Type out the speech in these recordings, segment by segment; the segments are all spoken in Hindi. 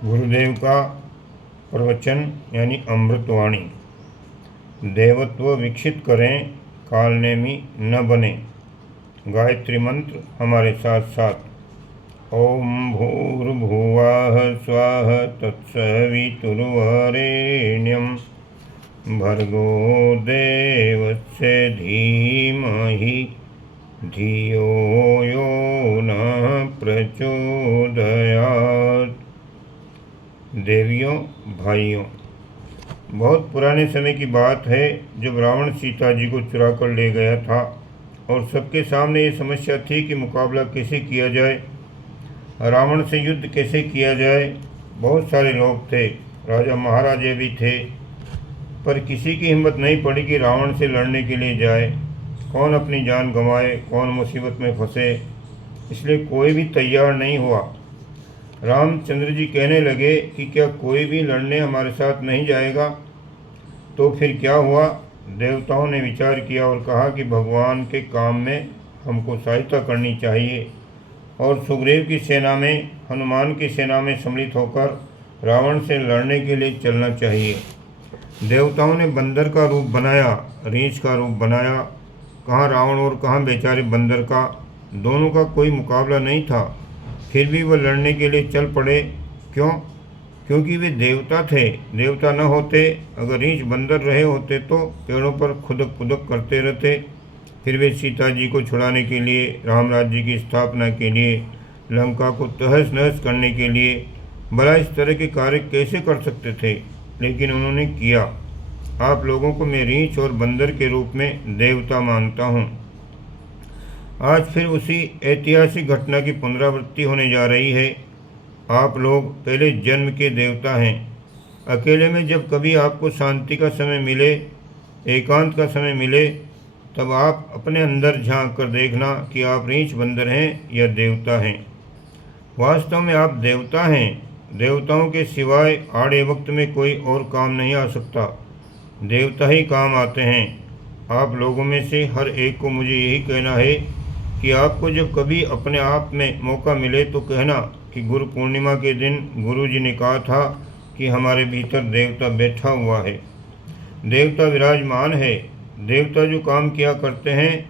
गुरुदेव का प्रवचन यानी अमृतवाणी। देवत्व विकसित करें, कालनेमी न बने। गायत्री मंत्र हमारे साथ साथ। ओम भूर्भुवः स्वः तत्सवितुर्वरेण्यं भर्गो देवस्य धीमहि धियो यो नः प्रचोदयात्। देवियों, भाइयों, बहुत पुराने समय की बात है जब रावण सीता जी को चुरा कर ले गया था और सबके सामने ये समस्या थी कि मुकाबला कैसे किया जाए, रावण से युद्ध कैसे किया जाए। बहुत सारे लोग थे, राजा महाराजे भी थे, पर किसी की हिम्मत नहीं पड़ी कि रावण से लड़ने के लिए जाए। कौन अपनी जान गंवाए, कौन मुसीबत में फंसे, इसलिए कोई भी तैयार नहीं हुआ। रामचंद्र जी कहने लगे कि क्या कोई भी लड़ने हमारे साथ नहीं जाएगा? तो फिर क्या हुआ? देवताओं ने विचार किया और कहा कि भगवान के काम में हमको सहायता करनी चाहिए और सुग्रीव की सेना में, हनुमान की सेना में सम्मिलित होकर रावण से लड़ने के लिए चलना चाहिए। देवताओं ने बंदर का रूप बनाया, रीछ का रूप बनाया। कहाँ रावण और कहाँ बेचारे बंदर का, दोनों का कोई मुकाबला नहीं था। फिर भी वह लड़ने के लिए चल पड़े। क्यों? क्योंकि वे देवता थे। देवता न होते, अगर रीछ बंदर रहे होते तो पेड़ों पर खुदक खुदक करते रहते। फिर वे सीता जी को छुड़ाने के लिए, राम राज्य की स्थापना के लिए, लंका को तहस नहस करने के लिए भला इस तरह के कार्य कैसे कर सकते थे, लेकिन उन्होंने किया। आप लोगों को मैं रीछ और बंदर के रूप में देवता मानता हूँ। आज फिर उसी ऐतिहासिक घटना की पुनरावृत्ति होने जा रही है। आप लोग पहले जन्म के देवता हैं। अकेले में जब कभी आपको शांति का समय मिले, एकांत का समय मिले, तब आप अपने अंदर झांक कर देखना कि आप रीछ बंदर हैं या देवता हैं। वास्तव में आप देवता हैं। देवताओं के सिवाय आड़े वक्त में कोई और काम नहीं आ सकता। देवता ही काम आते हैं। आप लोगों में से हर एक को मुझे यही कहना है कि आपको जब कभी अपने आप में मौका मिले तो कहना कि गुरु पूर्णिमा के दिन गुरु जी ने कहा था कि हमारे भीतर देवता बैठा हुआ है, देवता विराजमान है। देवता जो काम किया करते हैं,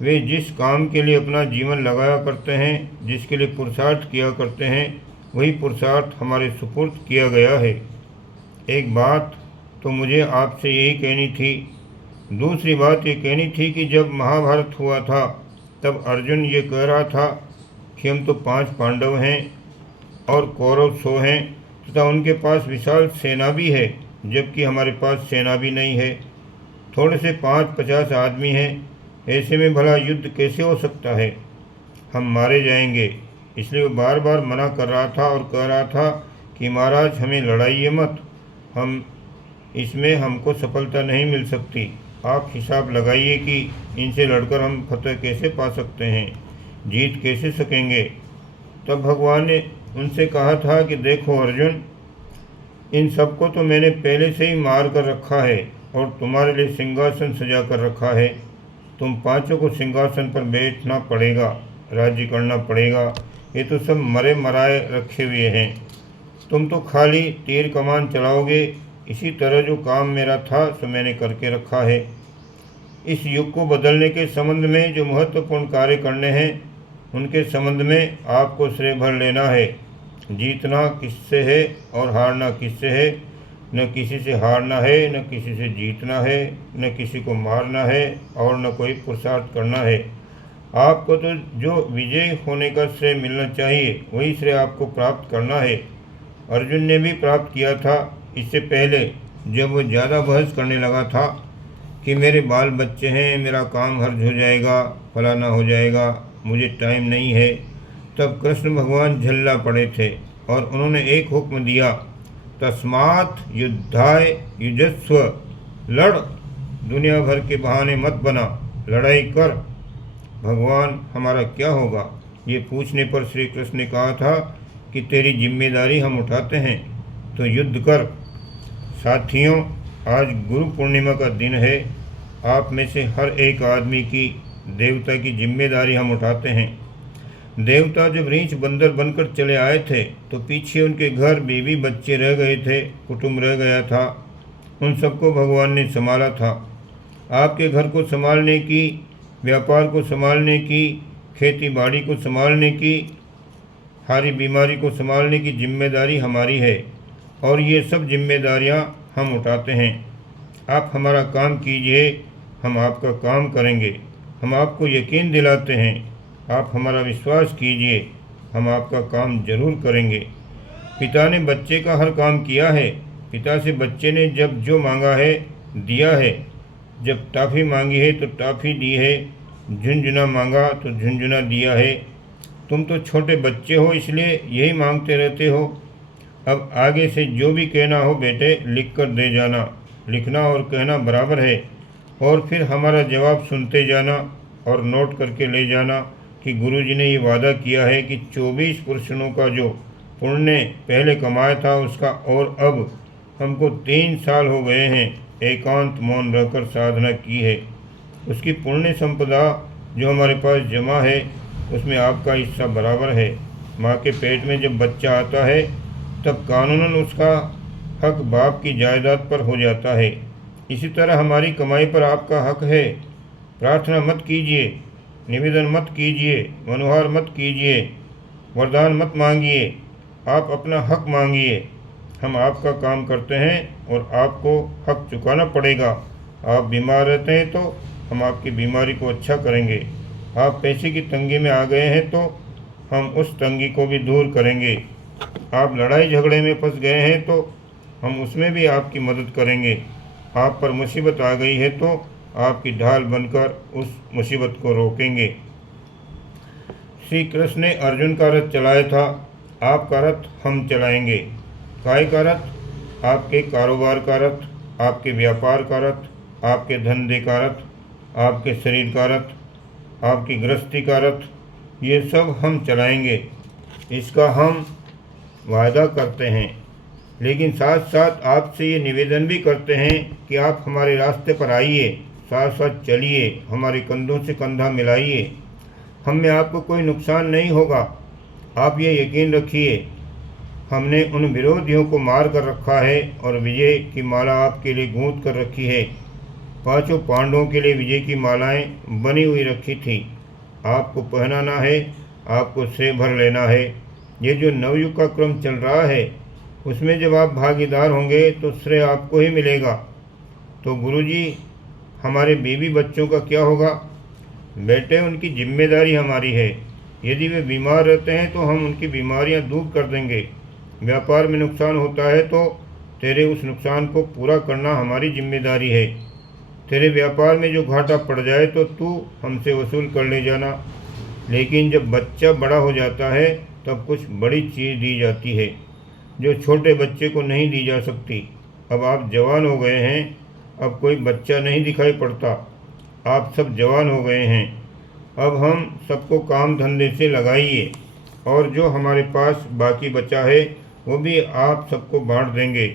वे जिस काम के लिए अपना जीवन लगाया करते हैं, जिसके लिए पुरुषार्थ किया करते हैं, वही पुरुषार्थ हमारे सुपुर्द किया गया है। एक बात तो मुझे आपसे यही कहनी थी। दूसरी बात ये कहनी थी कि जब महाभारत हुआ था तब अर्जुन ये कह रहा था कि हम तो 5 पांडव हैं और कौरव 100 हैं तथा उनके पास विशाल सेना भी है, जबकि हमारे पास सेना भी नहीं है। थोड़े से 5-50 आदमी हैं। ऐसे में भला युद्ध कैसे हो सकता है? हम मारे जाएंगे। इसलिए वो बार बार मना कर रहा था और कह रहा था कि महाराज हमें लड़ाइए मत, हम इसमें हमको सफलता नहीं मिल सकती। आप हिसाब लगाइए कि इनसे लड़कर हम फतह कैसे पा सकते हैं, जीत कैसे सकेंगे। तब भगवान ने उनसे कहा था कि देखो अर्जुन, इन सबको तो मैंने पहले से ही मार कर रखा है और तुम्हारे लिए सिंहासन सजा कर रखा है। तुम 5 को सिंहासन पर बैठना पड़ेगा, राज्य करना पड़ेगा। ये तो सब मरे मराए रखे हुए हैं। तुम तो खाली तीर कमान चलाओगे। इसी तरह जो काम मेरा था सो मैंने करके रखा है। इस युग को बदलने के संबंध में जो महत्वपूर्ण कार्य करने हैं, उनके संबंध में आपको श्रेय भर लेना है। जीतना किससे है और हारना किससे है? न किसी से हारना है, न किसी से जीतना है, न किसी को मारना है और न कोई पुरुषार्थ करना है। आपको तो जो विजयी होने का श्रेय मिलना चाहिए, वही श्रेय आपको प्राप्त करना है। अर्जुन ने भी प्राप्त किया था। इससे पहले जब वो ज़्यादा बहस करने लगा था कि मेरे बाल बच्चे हैं, मेरा काम हर्ज हो जाएगा, फलाना हो जाएगा, मुझे टाइम नहीं है, तब कृष्ण भगवान झल्ला पड़े थे और उन्होंने एक हुक्म दिया, तस्मात् युद्धाय युजस्व। लड़, दुनिया भर के बहाने मत बना, लड़ाई कर। भगवान हमारा क्या होगा, ये पूछने पर श्री कृष्ण ने कहा था कि तेरी जिम्मेदारी हम उठाते हैं, तो युद्ध कर। साथियों, आज गुरु पूर्णिमा का दिन है। आप में से हर एक आदमी की देवता की जिम्मेदारी हम उठाते हैं। देवता जब रीछ बंदर बनकर चले आए थे तो पीछे उनके घर बीवी बच्चे रह गए थे, कुटुंब रह गया था। उन सबको भगवान ने संभाला था। आपके घर को संभालने की, व्यापार को संभालने की, खेती बाड़ी को संभालने की, हरी बीमारी को संभालने की जिम्मेदारी हमारी है और ये सब जिम्मेदारियां हम उठाते हैं। आप हमारा काम कीजिए, हम आपका काम करेंगे। हम आपको यकीन दिलाते हैं, आप हमारा विश्वास कीजिए, हम आपका काम जरूर करेंगे। पिता ने बच्चे का हर काम किया है। पिता से बच्चे ने जब जो मांगा है दिया है। जब टॉफ़ी मांगी है तो टॉफ़ी दी है, झुनझुना मांगा तो झुनझुना दिया है। तुम तो छोटे बच्चे हो, इसलिए यही मांगते रहते हो। अब आगे से जो भी कहना हो बेटे लिख कर दे जाना। लिखना और कहना बराबर है। और फिर हमारा जवाब सुनते जाना और नोट करके ले जाना कि गुरुजी ने ये वादा किया है कि 24 पुरुषों का जो पुण्य पहले कमाया था उसका, और अब हमको 3 साल हो गए हैं एकांत मौन रहकर साधना की है, उसकी पुण्य संपदा जो हमारे पास जमा है उसमें आपका हिस्सा बराबर है। माँ के पेट में जब बच्चा आता है तब कानूनन उसका हक बाप की जायदाद पर हो जाता है। इसी तरह हमारी कमाई पर आपका हक है। प्रार्थना मत कीजिए, निवेदन मत कीजिए, मनोहार मत कीजिए, वरदान मत मांगिए, आप अपना हक मांगिए। हम आपका काम करते हैं और आपको हक चुकाना पड़ेगा। आप बीमार रहते हैं तो हम आपकी बीमारी को अच्छा करेंगे। आप पैसे की तंगी में आ गए हैं तो हम उस तंगी को भी दूर करेंगे। आप लड़ाई झगड़े में फंस गए हैं तो हम उसमें भी आपकी मदद करेंगे। आप पर मुसीबत आ गई है तो आपकी ढाल बनकर उस मुसीबत को रोकेंगे। श्री कृष्ण ने अर्जुन का रथ चलाया था, आपका रथ हम चलाएंगे। काय का रथ? आपके कारोबार का रथ, आपके व्यापार का रथ, आपके धंधे का रथ, आपके शरीर का रथ, आपकी गृहस्थी का रथ, ये सब हम चलाएंगे। इसका हम वायदा करते हैं। लेकिन साथ साथ आपसे ये निवेदन भी करते हैं कि आप हमारे रास्ते पर आइए, साथ साथ चलिए, हमारे कंधों से कंधा मिलाइए। हम में आपको कोई नुकसान नहीं होगा, आप ये यकीन रखिए। हमने उन विरोधियों को मार कर रखा है और विजय की माला आपके लिए गूंथ कर रखी है। 5 पांडवों के लिए विजय की मालाएं बनी हुई रखी थी। आपको पहनाना है, आपको श्रेय भर लेना है। ये जो नवयुग का क्रम चल रहा है उसमें जब आप भागीदार होंगे तो श्रेय आपको ही मिलेगा। तो गुरुजी, हमारे बीवी बच्चों का क्या होगा? बेटे, उनकी जिम्मेदारी हमारी है। यदि वे बीमार रहते हैं तो हम उनकी बीमारियां दूर कर देंगे। व्यापार में नुकसान होता है तो तेरे उस नुकसान को पूरा करना हमारी जिम्मेदारी है। तेरे व्यापार में जो घाटा पड़ जाए तो तू हमसे वसूल कर ले जाना। लेकिन जब बच्चा बड़ा हो जाता है तब कुछ बड़ी चीज़ दी जाती है जो छोटे बच्चे को नहीं दी जा सकती। अब आप जवान हो गए हैं, अब कोई बच्चा नहीं दिखाई पड़ता। आप सब जवान हो गए हैं। अब हम सबको काम धंधे से लगाइए और जो हमारे पास बाकी बचा है वो भी आप सबको बांट देंगे।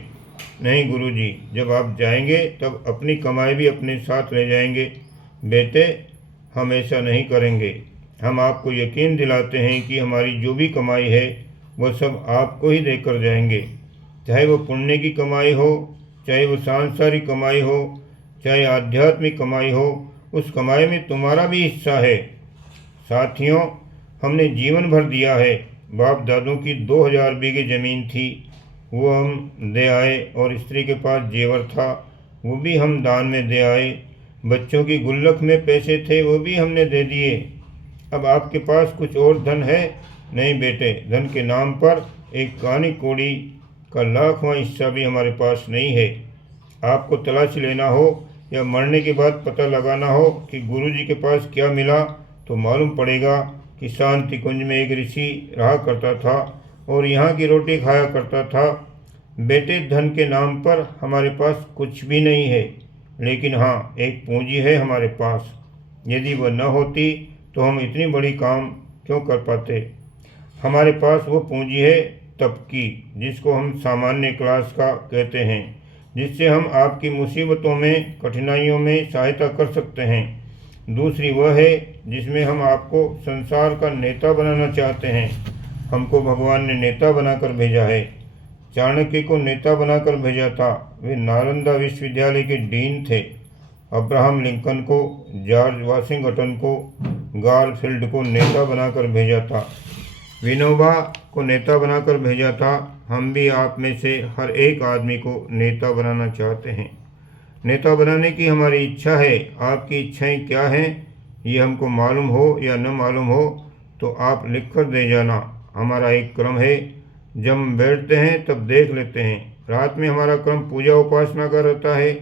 नहीं गुरुजी, जब आप जाएंगे तब अपनी कमाई भी अपने साथ ले जाएंगे। बेटे, हम ऐसा नहीं करेंगे। हम आपको यकीन दिलाते हैं कि हमारी जो भी कमाई है वह सब आपको ही देकर जाएंगे। चाहे वो पुण्य की कमाई हो, चाहे वो सांसारिक कमाई हो, चाहे आध्यात्मिक कमाई हो, उस कमाई में तुम्हारा भी हिस्सा है। साथियों, हमने जीवन भर दिया है। बाप दादों की 2000 बीघे ज़मीन थी, वो हम दे आए, और स्त्री के पास जेवर था, वो भी हम दान में दे आए। बच्चों की गुल्लक में पैसे थे, वो भी हमने दे दिए। अब आपके पास कुछ और धन है? नहीं बेटे, धन के नाम पर एक कानी कौड़ी का 1,00,000वां हिस्सा भी हमारे पास नहीं है। आपको तलाशी लेना हो या मरने के बाद पता लगाना हो कि गुरुजी के पास क्या मिला तो मालूम पड़ेगा कि शांति कुंज में एक ऋषि रहा करता था और यहाँ की रोटी खाया करता था। बेटे, धन के नाम पर हमारे पास कुछ भी नहीं है, लेकिन हाँ, एक पूंजी है हमारे पास। यदि वह न होती तो हम इतनी बड़ी काम क्यों कर पाते। हमारे पास वो पूंजी है तप की, जिसको हम सामान्य क्लास का कहते हैं, जिससे हम आपकी मुसीबतों में, कठिनाइयों में सहायता कर सकते हैं। दूसरी वह है जिसमें हम आपको संसार का नेता बनाना चाहते हैं। हमको भगवान ने नेता बनाकर भेजा है। चाणक्य को नेता बनाकर भेजा था। वे नालंदा विश्वविद्यालय के डीन थे। अब्राहम लिंकन को, जॉर्ज वाशिंगटन को, गारफील्ड को नेता बनाकर भेजा था। विनोबा को नेता बनाकर भेजा था। हम भी आप में से हर एक आदमी को नेता बनाना चाहते हैं। नेता बनाने की हमारी इच्छा है। आपकी इच्छाएं क्या हैं, ये हमको मालूम हो या न मालूम हो तो आप लिख कर दे जाना। हमारा एक क्रम है, जब हम बैठते हैं तब देख लेते हैं। रात में हमारा क्रम पूजा उपासना का रहता है।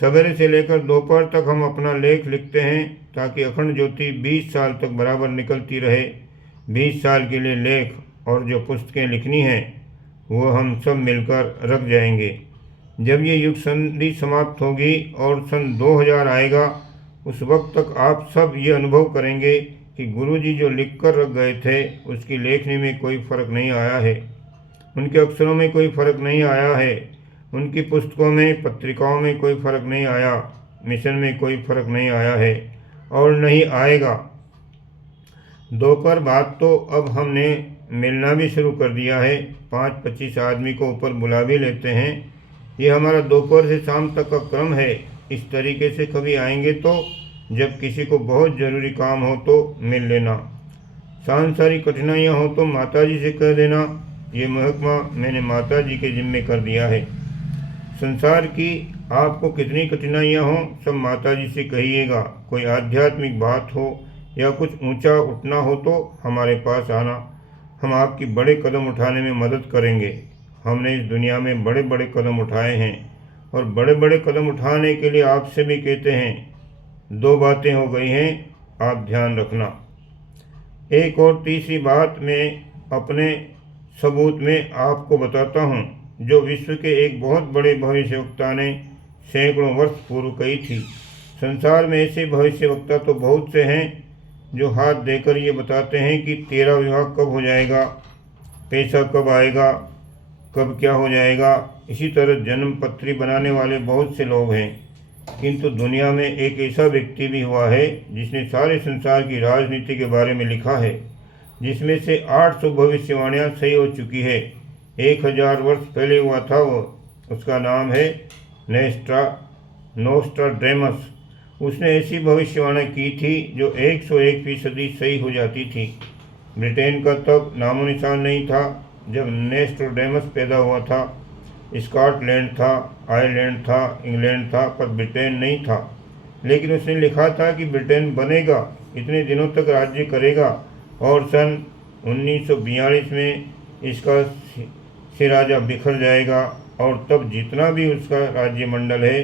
सवेरे से लेकर दोपहर तक हम अपना लेख लिखते हैं ताकि अखंड ज्योति 20 साल तक बराबर निकलती रहे। 20 साल के लिए लेख और जो पुस्तकें लिखनी हैं वो हम सब मिलकर रख जाएंगे। जब ये युग संधि समाप्त होगी और सन 2000 आएगा, उस वक्त तक आप सब ये अनुभव करेंगे कि गुरुजी जो लिख कर रख गए थे उसकी लेखनी में कोई फ़र्क नहीं आया है, उनके अक्षरों में कोई फ़र्क नहीं आया है, उनकी पुस्तकों में, पत्रिकाओं में कोई फ़र्क नहीं आया, मिशन में कोई फ़र्क नहीं आया है और नहीं आएगा। दोपहर बाद तो अब हमने मिलना भी शुरू कर दिया है। 5-25 आदमी को ऊपर बुला भी लेते हैं। ये हमारा दोपहर से शाम तक का क्रम है। इस तरीके से कभी आएंगे तो जब किसी को बहुत ज़रूरी काम हो तो मिल लेना। सांसारिक कठिनाइयाँ हो तो माताजी से कह देना। ये महकमा मैंने माताजी के जिम्मे कर दिया है। संसार की आपको कितनी कठिनाइयाँ हों सब माताजी से कहिएगा। कोई आध्यात्मिक बात हो या कुछ ऊंचा उठना हो तो हमारे पास आना। हम आपकी बड़े कदम उठाने में मदद करेंगे। हमने इस दुनिया में बड़े बड़े कदम उठाए हैं और बड़े बड़े कदम उठाने के लिए आपसे भी कहते हैं। 2 बातें हो गई हैं, आप ध्यान रखना। एक और तीसरी बात मैं अपने सबूत में आपको बताता हूँ, जो विश्व के एक बहुत बड़े भविष्यवक्ता ने सैकड़ों वर्ष पूर्व कही थी। संसार में ऐसे भविष्यवक्ता तो बहुत से हैं जो हाथ देकर ये बताते हैं कि तेरा विवाह कब हो जाएगा, पैसा कब आएगा, कब क्या हो जाएगा। इसी तरह जन्म पत्री बनाने वाले बहुत से लोग हैं, किंतु दुनिया में एक ऐसा व्यक्ति भी हुआ है जिसने सारे संसार की राजनीति के बारे में लिखा है, जिसमें से 800 भविष्यवाणियाँ सही हो चुकी है। 1000 वर्ष पहले हुआ था वो। उसका नाम है नोस्ट्राडेमस। उसने ऐसी भविष्यवाणी की थी जो 101% सही हो जाती थी। ब्रिटेन का तब नामो निशान नहीं था जब नोस्ट्राडेमस पैदा हुआ था। स्कॉटलैंड था, आयरलैंड था, इंग्लैंड था, पर ब्रिटेन नहीं था। लेकिन उसने लिखा था कि ब्रिटेन बनेगा, इतने दिनों तक राज्य करेगा और सन 1942 में इसका सिराजा बिखर जाएगा और तब जितना भी उसका राज्यमंडल है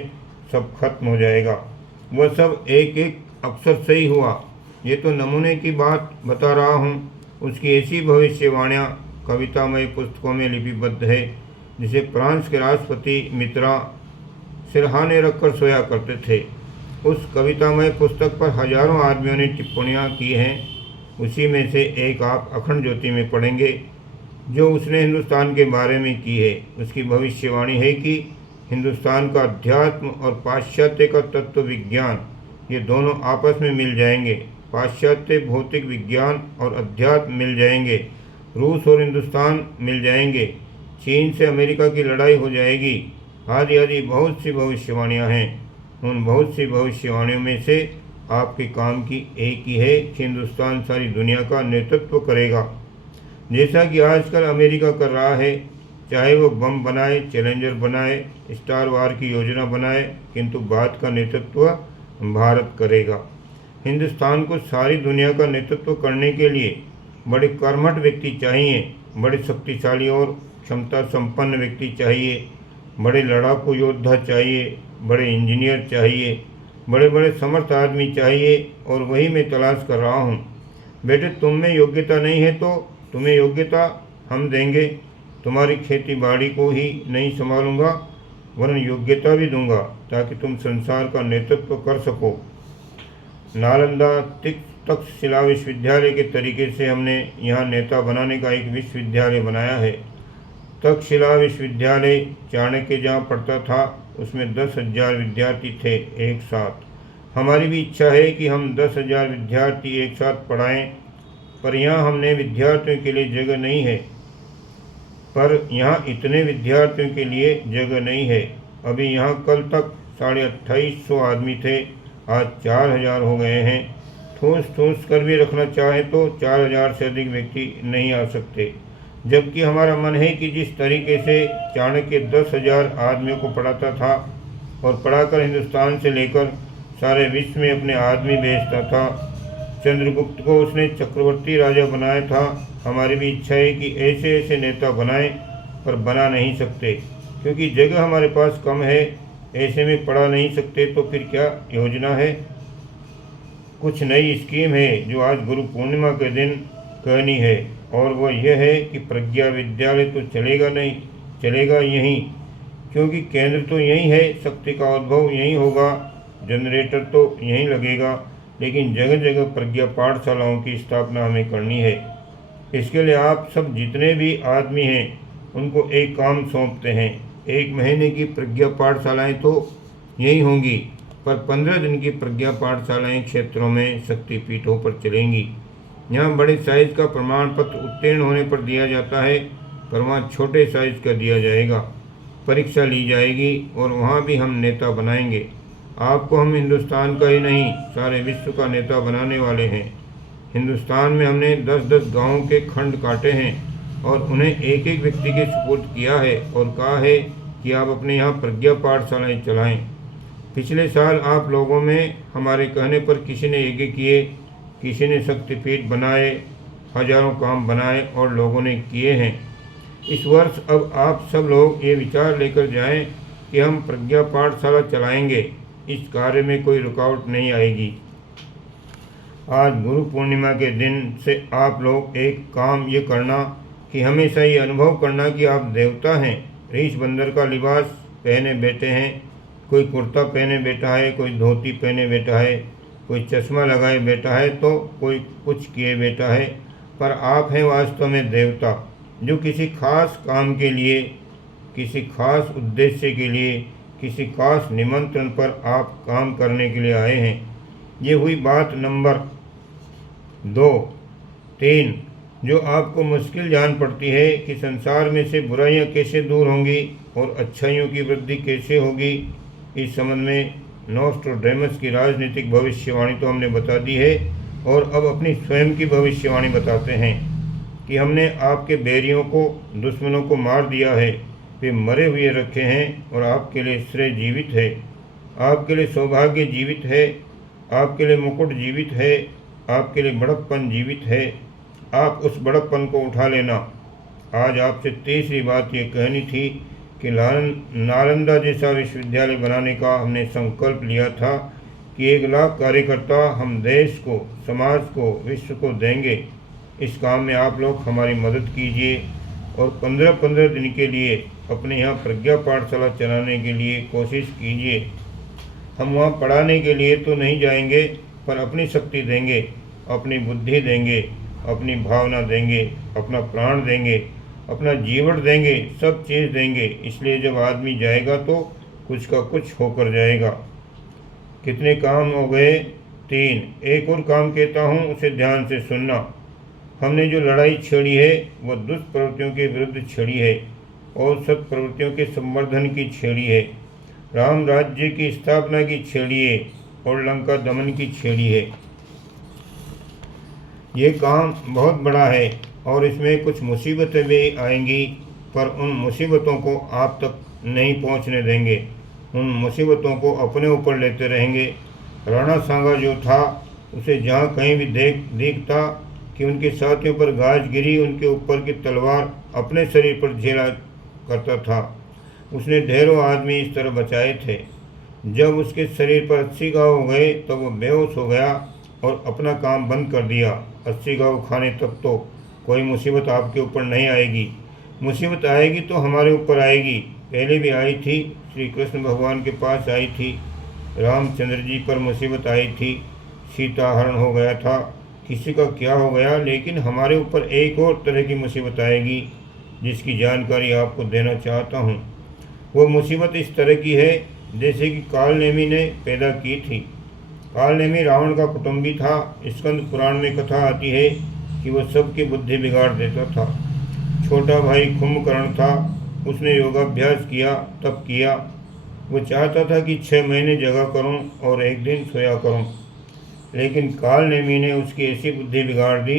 सब खत्म हो जाएगा। वह सब एक एक अक्षर सही हुआ। ये तो नमूने की बात बता रहा हूँ। उसकी ऐसी भविष्यवाणियाँ कवितामय पुस्तकों में लिपिबद्ध है, जिसे फ्रांस के राष्ट्रपति मित्रा सिरहाने रखकर सोया करते थे। उस कवितामय पुस्तक पर हजारों आदमियों ने टिप्पणियाँ की हैं। उसी में से एक आप अखंड ज्योति में पढ़ेंगे, जो उसने हिंदुस्तान के बारे में की है। उसकी भविष्यवाणी है कि हिंदुस्तान का अध्यात्म और पाश्चात्य का तत्व विज्ञान, ये दोनों आपस में मिल जाएंगे। पाश्चात्य भौतिक विज्ञान और अध्यात्म मिल जाएंगे। रूस और हिंदुस्तान मिल जाएंगे। चीन से अमेरिका की लड़ाई हो जाएगी। आदि आदि बहुत सी भविष्यवाणियाँ हैं। उन बहुत सी भविष्यवाणियों में से आपके काम की एक ही है कि हिंदुस्तान सारी दुनिया का नेतृत्व करेगा, जैसा कि आजकल अमेरिका कर रहा है। चाहे वो बम बनाए, चैलेंजर बनाए, स्टार वार की योजना बनाए, किंतु बाद का नेतृत्व भारत करेगा। हिंदुस्तान को सारी दुनिया का नेतृत्व करने के लिए बड़े कर्मठ व्यक्ति चाहिए, बड़े शक्तिशाली और क्षमता संपन्न व्यक्ति चाहिए, बड़े लड़ाकू योद्धा चाहिए, बड़े इंजीनियर चाहिए, बड़े बड़े समर्थ आदमी चाहिए, और वही मैं तलाश कर रहा हूँ। बेटे, तुम में योग्यता नहीं है तो तुम्हें योग्यता हम देंगे। तुम्हारी खेती बाड़ी को ही नहीं संभालूंगा, वरन योग्यता भी दूंगा ताकि तुम संसार का नेतृत्व कर सको। नालंदा तक्षशिला विश्वविद्यालय के तरीके से हमने यहाँ नेता बनाने का एक विश्वविद्यालय बनाया है। तक्षशिला विश्वविद्यालय चाणक्य जहाँ पढ़ता था उसमें 10,000 विद्यार्थी थे एक साथ। हमारी भी इच्छा है कि हम 10,000 विद्यार्थी एक साथ पढ़ाएं, पर यहाँ हमने विद्यार्थियों के लिए जगह नहीं है। पर यहाँ इतने विद्यार्थियों के लिए जगह नहीं है। अभी यहाँ कल तक 2850 आदमी थे, आज 4,000 हो गए हैं। ठूस ठूस कर भी रखना चाहे तो 4,000 से अधिक व्यक्ति नहीं आ सकते। जबकि हमारा मन है कि जिस तरीके से चाणक्य 10,000 आदमियों को पढ़ाता था और पढ़ाकर हिंदुस्तान से लेकर सारे विश्व में अपने आदमी भेजता था, चंद्रगुप्त को उसने चक्रवर्ती राजा बनाया था। हमारी भी इच्छा है कि ऐसे ऐसे नेता बनाएं, पर बना नहीं सकते क्योंकि जगह हमारे पास कम है। ऐसे में पढ़ा नहीं सकते तो फिर क्या योजना है? कुछ नई स्कीम है जो आज गुरु पूर्णिमा के दिन कहनी है, और वह यह है कि प्रज्ञा विद्यालय तो चलेगा नहीं, चलेगा यहीं, क्योंकि केंद्र तो यहीं है, शक्ति का उद्भव यहीं होगा, जनरेटर तो यहीं लगेगा। लेकिन जगह जगह प्रज्ञा पाठशालाओं की स्थापना हमें करनी है। इसके लिए आप सब जितने भी आदमी हैं उनको एक काम सौंपते हैं। 1 महीने की प्रज्ञा पाठशालाएँ तो यहीं होंगी, पर 15 दिन की प्रज्ञा पाठशालाएँ क्षेत्रों में शक्तिपीठों पर चलेंगी। यहाँ बड़े साइज का प्रमाण पत्र उत्तीर्ण होने पर दिया जाता है, पर वहाँ छोटे साइज का दिया जाएगा। परीक्षा ली जाएगी और वहाँ भी हम नेता बनाएंगे। आपको हम हिंदुस्तान का ही नहीं, सारे विश्व का नेता बनाने वाले हैं। हिंदुस्तान में हमने 10-10 गाँवों के खंड काटे हैं और उन्हें एक एक व्यक्ति के सुपुर्द किया है और कहा है कि आप अपने यहाँ प्रज्ञा पाठशालाएँ चलाएँ। पिछले साल आप लोगों में हमारे कहने पर किसी ने यज्ञ किए, किसी ने शक्तिपीठ बनाए, हजारों काम बनाए और लोगों ने किए हैं। इस वर्ष अब आप सब लोग ये विचार लेकर जाएं कि हम प्रज्ञा पाठशाला चलाएंगे। इस कार्य में कोई रुकावट नहीं आएगी। आज गुरु पूर्णिमा के दिन से आप लोग एक काम ये करना कि हमेशा ये अनुभव करना कि आप देवता हैं। रीछ बंदर का लिबास पहने बैठे हैं, कोई कुर्ता पहने बैठा है, कोई धोती पहने बैठा है, कोई चश्मा लगाए बैठा है, तो कोई कुछ किए बैठा है, पर आप हैं वास्तव में देवता, जो किसी खास काम के लिए, किसी खास उद्देश्य के लिए, किसी खास निमंत्रण पर आप काम करने के लिए आए हैं। ये हुई बात नंबर 2। 3, जो आपको मुश्किल जान पड़ती है कि संसार में से बुराइयां कैसे दूर होंगी और अच्छाइयों की वृद्धि कैसे होगी। इस संबंध में नोस्ट्राडेमस की राजनीतिक भविष्यवाणी तो हमने बता दी है, और अब अपनी स्वयं की भविष्यवाणी बताते हैं कि हमने आपके बैरियों को, दुश्मनों को मार दिया है, वे मरे हुए रखे हैं, और आपके लिए श्रेय जीवित है, आपके लिए सौभाग्य जीवित है, आपके लिए मुकुट जीवित है, आपके लिए बड़प्पन जीवित है। आप उस बड़प्पन को उठा लेना। आज आपसे तीसरी बात ये कहनी थी कि नालंदा जैसा विश्वविद्यालय बनाने का हमने संकल्प लिया था कि 1 लाख कार्यकर्ता हम देश को, समाज को, विश्व को देंगे। इस काम में आप लोग हमारी मदद कीजिए और 15-15 दिन के लिए अपने यहाँ प्रज्ञा पाठशाला चलाने के लिए कोशिश कीजिए। हम वहाँ पढ़ाने के लिए तो नहीं जाएंगे, पर अपनी शक्ति देंगे, अपनी बुद्धि देंगे, अपनी भावना देंगे, अपना प्राण देंगे, अपना जीवन देंगे, सब चीज़ देंगे। इसलिए जब आदमी जाएगा तो कुछ का कुछ होकर जाएगा। कितने काम हो गए? 3। एक और काम कहता हूँ, उसे ध्यान से सुनना। हमने जो लड़ाई छेड़ी है वह दुष्प्रवृत्तियों के विरुद्ध छेड़ी है और सत्प्रवृत्तियों के संवर्धन की छेड़ी है। राम राज्य की स्थापना की छेड़ी है और लंका दमन की छेड़ी है। ये काम बहुत बड़ा है और इसमें कुछ मुसीबतें भी आएंगी, पर उन मुसीबतों को आप तक नहीं पहुंचने देंगे। उन मुसीबतों को अपने ऊपर लेते रहेंगे। राणा सांगा जो था, उसे जहाँ कहीं भी दिखता कि उनके साथियों पर गाज गिरी, उनके ऊपर की तलवार अपने शरीर पर झेला करता था। उसने ढेरों आदमी इस तरह बचाए थे। जब उसके शरीर पर 80 घाव हो गए तब वो बेहोश हो गया और अपना काम बंद कर दिया। 80 घाव खाने तक तो कोई मुसीबत आपके ऊपर नहीं आएगी। मुसीबत आएगी तो हमारे ऊपर आएगी। पहले भी आई थी, श्री कृष्ण भगवान के पास आई थी, रामचंद्र जी पर मुसीबत आई थी, सीता हरण हो गया था, किसी का क्या हो गया, लेकिन हमारे ऊपर एक और तरह की मुसीबत आएगी जिसकी जानकारी आपको देना चाहता हूँ। वो मुसीबत इस तरह की है जैसे कि काल नेमी ने पैदा की थी। कालनेमी रावण का कुटुंबी था। स्कंद पुराण में कथा आती है कि वह सबकी बुद्धि बिगाड़ देता था। छोटा भाई कुंभकर्ण था। उसने योगाभ्यास किया, तप किया। वो चाहता था कि 6 महीने जगा करूं और एक दिन सोया करूं, लेकिन कालनेमी ने उसकी ऐसी बुद्धि बिगाड़ दी,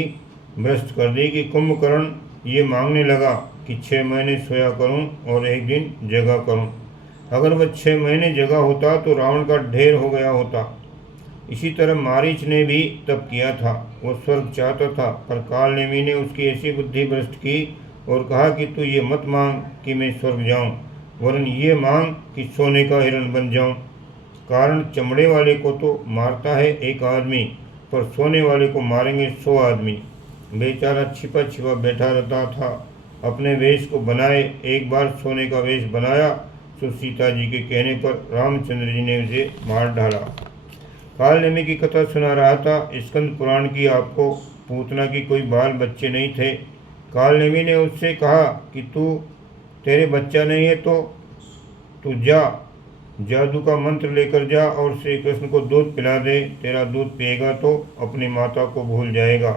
भ्रष्ट कर दी कि कुंभकर्ण ये मांगने लगा कि 6 महीने सोया करूं और एक दिन जगा करूं। अगर वह 6 महीने जगा होता तो रावण का ढेर हो गया होता। इसी तरह मारीच ने भी तप किया था। वो स्वर्ग चाहता था, पर कालनेमी ने उसकी ऐसी बुद्धि भ्रष्ट की और कहा कि तू ये मत मांग कि मैं स्वर्ग जाऊं, वरन ये मांग कि सोने का हिरण बन जाऊं। कारण चमड़े वाले को तो मारता है एक आदमी, पर सोने वाले को मारेंगे 100 आदमी। बेचारा छिपा छिपा बैठा रहता था। अपने वेश को बनाए एक बार सोने का वेश बनाया तो सीता जी के कहने पर रामचंद्र जी ने उसे मार डाला। कालनेमी की कथा सुना रहा था। स्कंद पुराण की आपको पूतना की कोई बाल बच्चे नहीं थे। कालनेमी ने उससे कहा कि तेरे बच्चा नहीं है तो तू जा, जादू का मंत्र लेकर जा और श्री कृष्ण को दूध पिला दे। तेरा दूध पिएगा तो अपनी माता को भूल जाएगा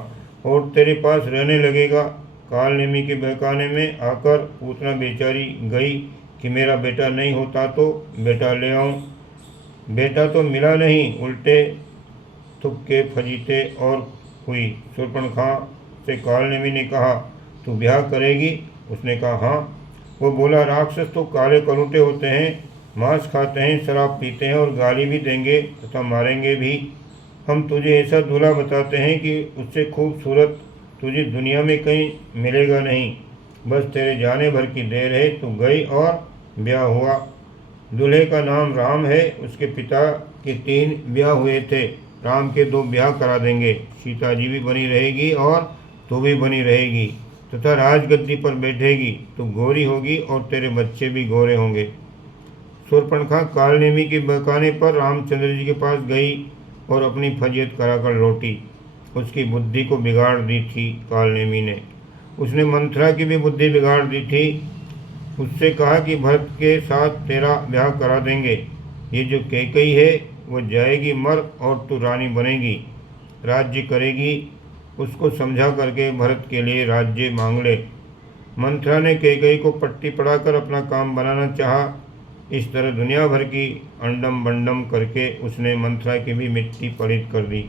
और तेरे पास रहने लगेगा। कालनेमी के बहकाने में आकर पूतना बेचारी गई कि मेरा बेटा नहीं होता तो बेटा ले आऊं। बेटा तो मिला नहीं, उल्टे थुक्के फजीते और हुई। शूर्पणखा से कालनेमी ने कहा, तू ब्याह करेगी? उसने कहा हाँ। वो बोला, राक्षस तो काले कलूटे होते हैं, मांस खाते हैं, शराब पीते हैं और गाली भी देंगे तथा मारेंगे भी। हम तुझे ऐसा दूल्हा बताते हैं कि उससे खूबसूरत तुझे दुनिया में कहीं मिलेगा नहीं। बस तेरे जाने भर की देर है। तू गई और ब्याह हुआ। दूल्हे का नाम राम है। उसके पिता के 3 ब्याह हुए थे। राम के 2 ब्याह करा देंगे। सीता जी भी बनी रहेगी और तू भी बनी रहेगी तथा राजगद्दी पर बैठेगी। तू गोरी होगी और तेरे बच्चे भी गोरे होंगे। शूर्पणखा कालनेमी के बहकाने पर रामचंद्र जी के पास गई और अपनी फजीयत कराकर लौटी। उसकी बुद्धि को बिगाड़ दी थी कालनेमी ने। उसने मंथरा की भी बुद्धि बिगाड़ दी थी। उससे कहा कि भरत के साथ तेरा ब्याह करा देंगे। ये जो कैकेयी है वो जाएगी मर और तू रानी बनेगी, राज्य करेगी। उसको समझा करके भरत के लिए राज्य मांग ले। मंथरा ने कैकेयी को पट्टी पढ़ाकर अपना काम बनाना चाहा। इस तरह दुनिया भर की अंडम बंडम करके उसने मंथरा की भी मिट्टी पलीत कर दी।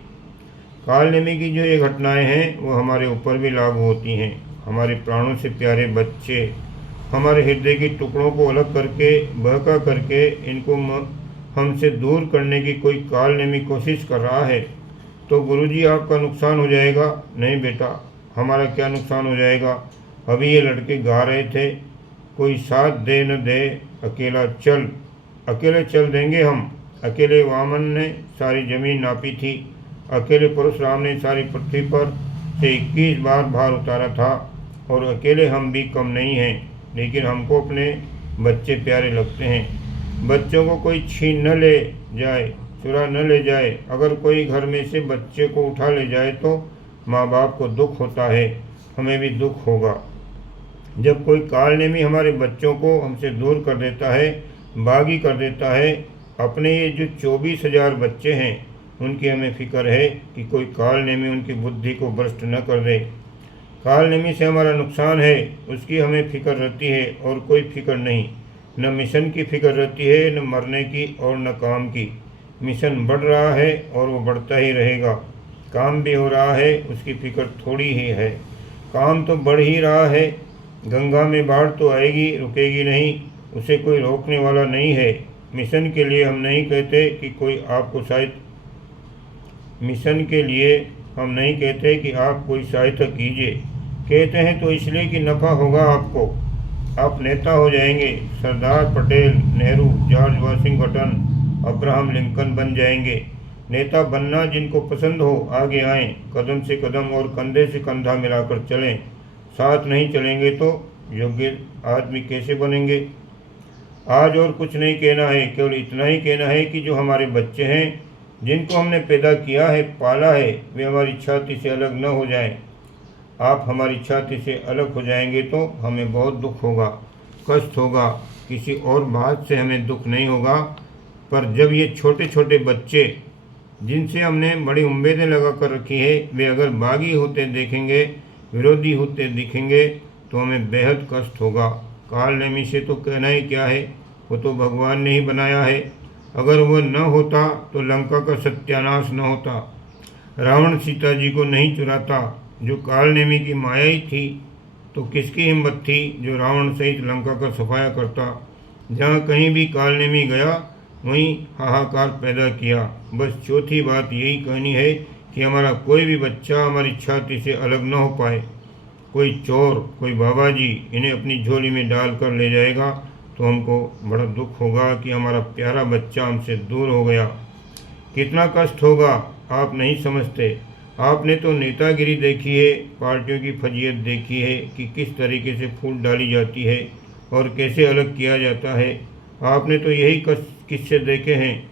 कालनेमी की जो ये घटनाएं हैं वो हमारे ऊपर भी लागू होती हैं। हमारे प्राणों से प्यारे बच्चे, हमारे हृदय के टुकड़ों को अलग करके बहका करके इनको हमसे दूर करने की कोई कालनेमी कोशिश कर रहा है तो गुरुजी आपका नुकसान हो जाएगा। नहीं बेटा, हमारा क्या नुकसान हो जाएगा? अभी ये लड़के गा रहे थे, कोई साथ दे न दे अकेला चल। अकेले चल देंगे हम। अकेले वामन ने सारी जमीन नापी थी। अकेले परशुराम ने सारी पृथ्वी पर से 21 बार भार उतारा था और अकेले हम भी कम नहीं हैं। लेकिन हमको अपने बच्चे प्यारे लगते हैं। बच्चों को कोई छीन न ले जाए, चुरा न ले जाए। अगर कोई घर में से बच्चे को उठा ले जाए तो माँ बाप को दुख होता है, हमें भी दुख होगा। जब कोई कालनेमी हमारे बच्चों को हमसे दूर कर देता है, बागी कर देता है, अपने ये जो 24,000 बच्चे हैं उनकी हमें फिक्र है कि कोई कालनेमी उनकी बुद्धि को भ्रष्ट न कर दे। कालनेमी से हमारा नुकसान है, उसकी हमें फिक्र रहती है और कोई फिक्र नहीं। न मिशन की फिक्र रहती है, न मरने की और न काम की। मिशन बढ़ रहा है और वो बढ़ता ही रहेगा। काम भी हो रहा है, उसकी फिक्र थोड़ी ही है। काम तो बढ़ ही रहा है। गंगा में बाढ़ तो आएगी, रुकेगी नहीं, उसे कोई रोकने वाला नहीं है। मिशन के लिए हम नहीं कहते कि कोई आपको मिशन के लिए हम नहीं कहते कि आप कोई सहायता कीजिए। कहते हैं तो इसलिए कि नफ़ा होगा आपको। आप नेता हो जाएंगे। Sardar Patel, Nehru, George Washington, Abraham Lincoln बन जाएंगे। नेता बनना जिनको पसंद हो आगे आएं, कदम से कदम और कंधे से कंधा मिलाकर चलें। साथ नहीं चलेंगे तो योग्य आदमी कैसे बनेंगे? आज और कुछ नहीं कहना है, केवल इतना ही कहना है कि जो हमारे बच्चे हैं, जिनको हमने पैदा किया है, पाला है, वे हमारी छाती से अलग न हो जाएं। आप हमारी छाती से अलग हो जाएंगे तो हमें बहुत दुख होगा, कष्ट होगा। किसी और बात से हमें दुख नहीं होगा, पर जब ये छोटे छोटे बच्चे जिनसे हमने बड़ी उम्मीदें लगा कर रखी है, वे अगर बागी होते देखेंगे, विरोधी होते दिखेंगे तो हमें बेहद कष्ट होगा। काल नेमी से तो कहना ही क्या है, वो तो भगवान ने ही बनाया है। अगर वह न होता तो लंका का सत्यानाश न होता, रावण सीता जी को नहीं चुराता। जो काल नेमी की माया ही थी तो किसकी हिम्मत थी जो रावण सहित लंका का सफाया करता। जहाँ कहीं भी काल नेमी गया वहीं हाहाकार पैदा किया। बस चौथी बात यही कहनी है कि हमारा कोई भी बच्चा हमारी छाती से अलग न हो पाए। कोई चोर, कोई बाबा जी इन्हें अपनी झोली में डाल कर ले जाएगा तो हमको बड़ा दुख होगा कि हमारा प्यारा बच्चा हमसे दूर हो गया। कितना कष्ट होगा आप नहीं समझते। आपने तो नेतागिरी देखी है, पार्टियों की फजीयत देखी है कि किस तरीके से फूट डाली जाती है और कैसे अलग किया जाता है। आपने तो यही किस्से देखे हैं।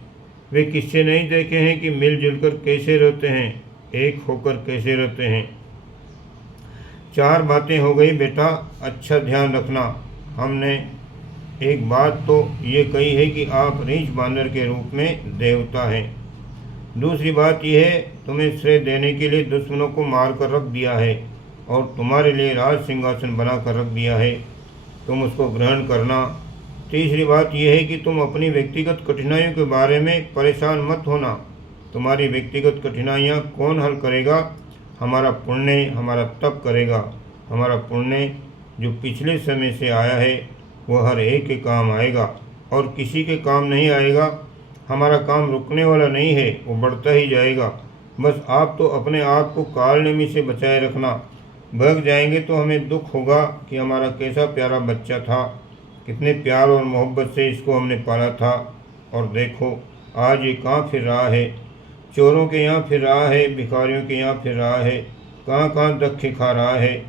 वे किस्से नहीं देखे हैं कि मिलजुल कर कैसे रहते हैं, एक होकर कैसे रहते हैं। 4 बातें हो गई बेटा, अच्छा ध्यान रखना। हमने एक बात तो ये कही है कि आप रीछ बांदर के रूप में देवता हैं। दूसरी बात यह है, तुम्हें श्रेय देने के लिए दुश्मनों को मार कर रख दिया है और तुम्हारे लिए राज सिंहासन बना कर रख दिया है, तुम उसको ग्रहण करना। तीसरी बात यह है कि तुम अपनी व्यक्तिगत कठिनाइयों के बारे में परेशान मत होना। तुम्हारी व्यक्तिगत कठिनाइयाँ कौन हल करेगा? हमारा पुण्य, हमारा तप करेगा। हमारा पुण्य जो पिछले समय से आया है वह हर एक के काम आएगा और किसी के काम नहीं आएगा। हमारा काम रुकने वाला नहीं है, वो बढ़ता ही जाएगा। बस आप तो अपने आप को काल नेमी से बचाए रखना। भाग जाएंगे तो हमें दुख होगा कि हमारा कैसा प्यारा बच्चा था, कितने प्यार और मोहब्बत से इसको हमने पाला था, और देखो आज ये कहाँ फिर रहा है। चोरों के यहाँ फिर रहा है, भिखारियों के यहाँ फिर रहा है, कहाँ कहाँ धक्के खा रहा है।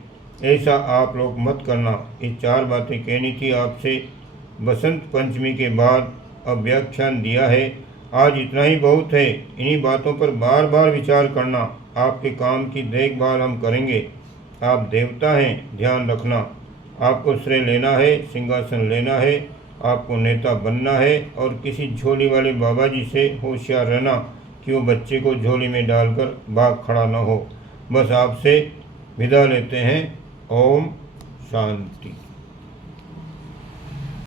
ऐसा आप लोग मत करना। ये 4 बातें कहनी थी आपसे। बसंत पंचमी के बाद अब व्याख्यान दिया है। आज इतना ही बहुत है। इन्हीं बातों पर बार बार विचार करना। आपके काम की देखभाल हम करेंगे। आप देवता हैं, ध्यान रखना। आपको श्रेय लेना है, सिंहासन लेना है, आपको नेता बनना है और किसी झोली वाले बाबा जी से होशियार रहना कि वो बच्चे को झोली में डालकर भाग खड़ा न हो। बस आपसे विदा लेते हैं। ओम शांति।